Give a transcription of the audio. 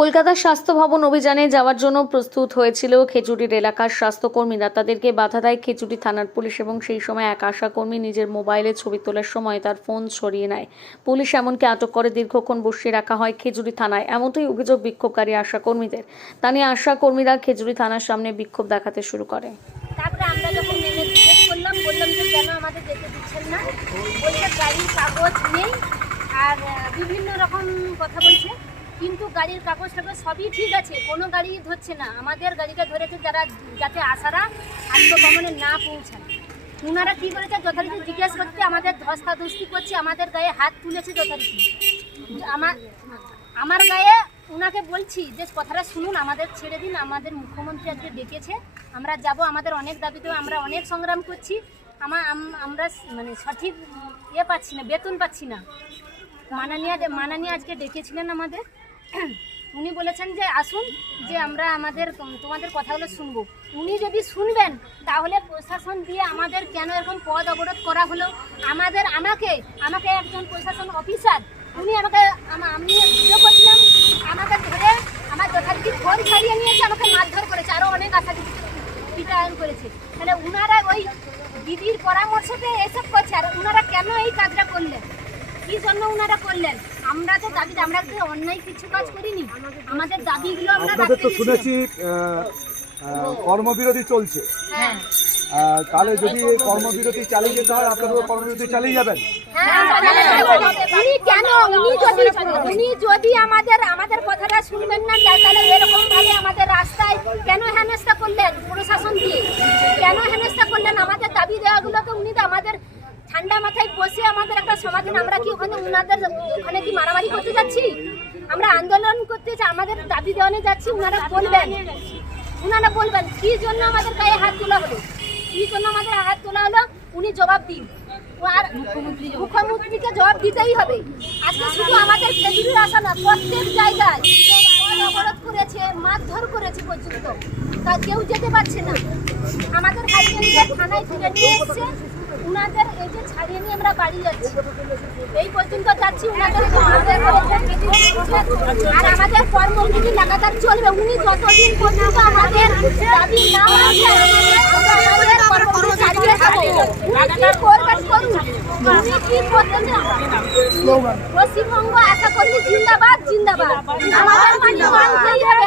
কলকাতার স্বাস্থ্য ভবন অভিযানে যাওয়ার জন্য প্রস্তুত হয়েছিল খেজুরির এলাকার স্বাস্থ্যকর্মীরা। তাদেরকে বাধা দেয় খেজুরি থানার পুলিশ এবং সেই সময় এক আশাকর্মী নিজের মোবাইলে ছবি তোলার সময় তার ফোন সরিয়ে নেয়। পুলিশ এমনকি আটক করে দীর্ঘক্ষণ বসিয়ে রাখা হয় খেজুরি থানায়। এমনটাই অভিযোগ বিক্ষোভকারী আশাকর্মীদের। তা নিয়ে আশাকর্মীরা খেজুরি থানার সামনে বিক্ষোভ দেখাতে শুরু করে। তারপরে আমরা যখন নেমে জিজ্ঞেস করলাম, বললাম যে কেন আমাদের যেতে দিচ্ছেন না, বলছে গাড়ির কাগজ নেই আর বিভিন্ন রকম কথা বলছে। কিন্তু গাড়ির কাগজ টাগজ সবই ঠিক আছে, কোনো গাড়ি ধরছে না। আমাদের গাড়িটা ধরেছে যারা, যাতে আশারা স্বাস্থ্যভবনে না পৌঁছায়। ওনারা কী করেছে, যথারীতি জিজ্ঞেস করতে আমাদের ধস্তাধস্তি করছে, আমাদের গায়ে হাত তুলেছে যথারীতি। আমার গায়ে ওনাকে বলছি যে কথাটা শুনুন, আমাদের ছেড়ে দিন, আমাদের মুখ্যমন্ত্রী আজকে ডেকেছে, আমরা যাব, আমাদের অনেক দাবিতে আমরা অনেক সংগ্রাম করছি, আমরা মানে সঠিক পাচ্ছি না, বেতন পাচ্ছি না। মাননীয় আজকে ডেকেছিলেন আমাদের, উনি বলেছেন যে আসুন, যে আমরা তোমাদের কথাগুলো শুনবো। উনি যদি শুনবেন তাহলে প্রশাসন দিয়ে আমাদের কেন এরকম পদ অবরোধ করা হলো, আমাকে একজন প্রশাসন অফিসার, উনি আমি ভিডিও করছিলাম, আমাকে ধরে আমার যথারীতি ফোন ছাড়িয়ে নিয়েছে, আমাকে মারধর করেছে, আরও অনেক আশা পিটায়ন করেছে। তাহলে উনারা ওই দিদির পরামর্শতে এসব করছে। আর উনারা কেন এই কাজটা করলেন, কি জন্য উনারা করলেন? আমরা তো দাবি, আমরা তো অন্যায় কিছু কাজ করিনি, আমাদের দাবিগুলো আমরা আপনাদের তো শুনেছি কর্মবিরতি চলছে। হ্যাঁ, তাহলে যদি এই কর্মবিরতি চালিয়ে যেতে হয়, আপনারা কর্মবিরতি চালিয়ে যাবেন। উনি যদি আমাদের কথাটা শুনবেন না, তাহলে এরকম ভাবে আমাদের রাস্তায় কেন হেনস্থা করলেন? প্রশাসন দিয়ে কেন হেনস্থা করলেন? আমাদের দাবি দেওয়াগুলো তো উনি তো আমাদের ঠান্ডা মাথায় বসে আমাদের একটা সমাধান। আমরা কি ওখানে কি মারামারি করতে যাচ্ছি? আমরা আন্দোলন করতে আমাদের দাবি দেওয়ানে যাচ্ছি। ওনারা বলবেন কি জন্য আমাদের গায়ে হাত তোলা হলো, কি জন্য আমাদের হাত তোলা হলো, উনি জবাব দিন। আর মুখ্যমন্ত্রীকে জবাব দিতেই হবে। আজকে শুধু আমাদের খেজুরির আসা না, প্রত্যেক জায়গায় অবরোধ করেছে, মারধর করেছে পর্যন্ত, তা কেউ যেতে পারছে না। আমাদের হাজবেন্ডকে থানায় তুলে নিয়ে এসছে, উনাদের এই যে ছাড়িয়ে নিয়ে আমরা বাড়ি যাচ্ছি, এই পর্যন্ত যাচ্ছি। আর আমাদের কর্মবিরতি লাগাতার চলবে। উনি যতদিন পর্যন্ত আমাদের দাবি না মানছে, আমাদের কর্মবিরতি চালিয়ে যাবো। উনি কি করবেন করুন, উনি কি করতেন না। পশ্চিমবঙ্গ আশা করি জিন্দাবাদ, জিন্দাবাদ। আমাদের মানতেই হবে।